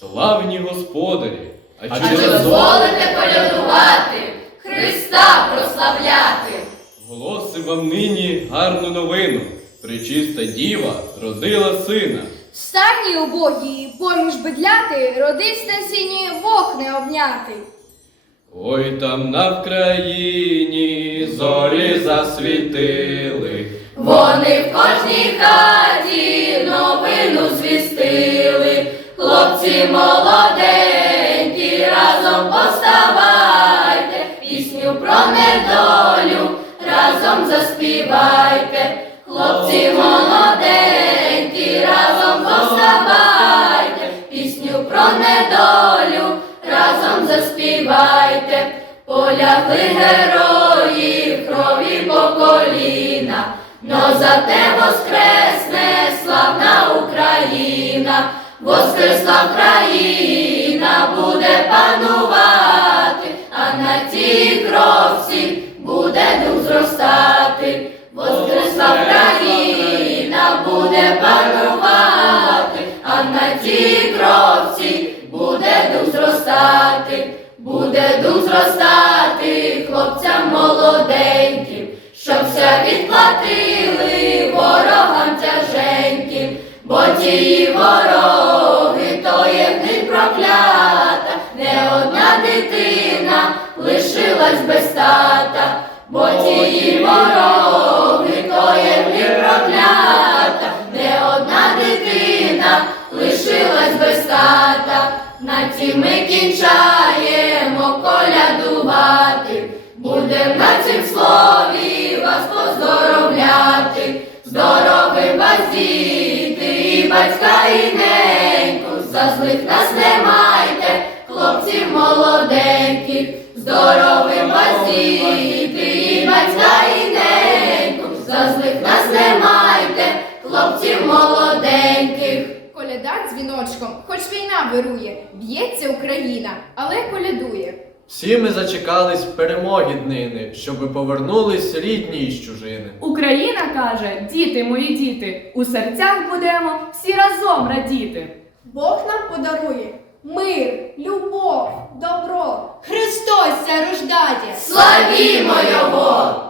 Славні господарі! А А чи дозволите дозволите Христа прославляти? Голоси вам нині гарну новину. Пречиста діва родила сина. Стані убогій, поміж бедляти, родився на сіні не обняти. Ой там на Вкраїні зорі засвітили. Вони в кожній хаті хлопці молоденькі, разом поставайте, пісню про недолю, разом заспівайте, хлопці молоденькі, разом поставайте, пісню про недолю, разом заспівайте, полягли герої крові по коліна, но зате воскресне воскресла Україна буде панувати, а на цій кровці буде дух зростати, воскресла Україна буде панувати, а на цій кровці буде дух зростати, буде дух зростати хлопцям молоденьким, щоб ся відплатили ворогам тяженьким, бо ті вороги, то є гниль проклята, не одна дитина лишилась без тата, бо ті вороги, то є проклята, не одна дитина лишилась без тата. На ті ми кінчаємо колядувати, будем на цім слові вас поздоровляти, здоровим вас діти, і батька і неньку, за злих нас не майте, хлопців молоденьких, здоровим вас діти, і батька і неньку, за злих нас не майте, хлопців молоденьких. Коляда дзвіночком, хоч війна вирує, б'ється Україна, але колядує. Всі ми зачекались перемоги днини, щоби повернулись рідні із чужини. Україна каже, діти мої діти, у серцях будемо всі разом радіти. Бог нам подарує мир, любов, добро. Христос зарождає. рождає. Славімо Його!